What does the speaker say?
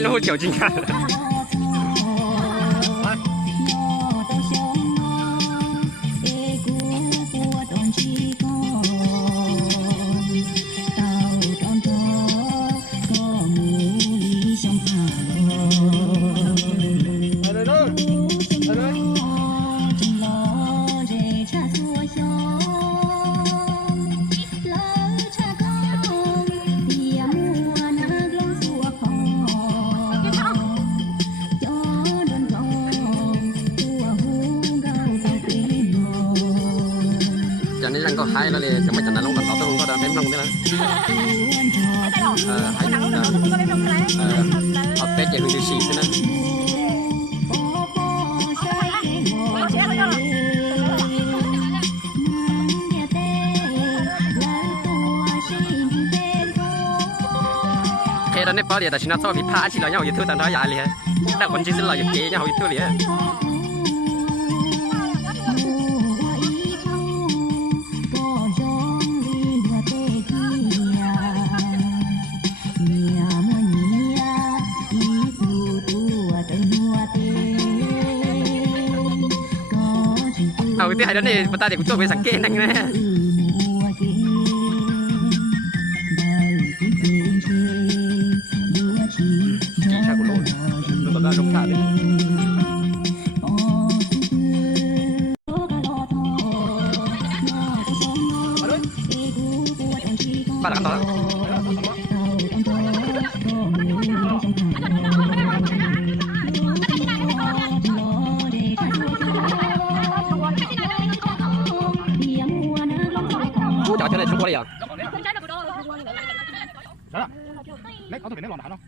ไม่รู้เกี่ยวจริงกันจากนี้ยังก็ให้แล้วเลยจะไม่จัดนั้นลงกับเราต้องก็ได้เต็มลงนี่นะให้เอาเป๊ะอย่างดูสีนะเคตอนนี้พอเดี๋ยวแต่ชินาโซ่พิพาชิเราเนี่ยอยู่ทั่วต่างดาวใหญ่เลยฮะแต่คนจีนเราอยู่เก๋เนี่ยอยู่ทั่วเลยเอาที่ไหนแล้วนี่ปตาเด็กกูตัวไปสังเกตนั่งนะชาบุโร่ดูตอนนั้นลูกชาเลยบ้านหลังต่อจะเอาเท่าไหร่ชั่วโมงเลยอ่ะđó lấy có tôi phải lấy lòn đá không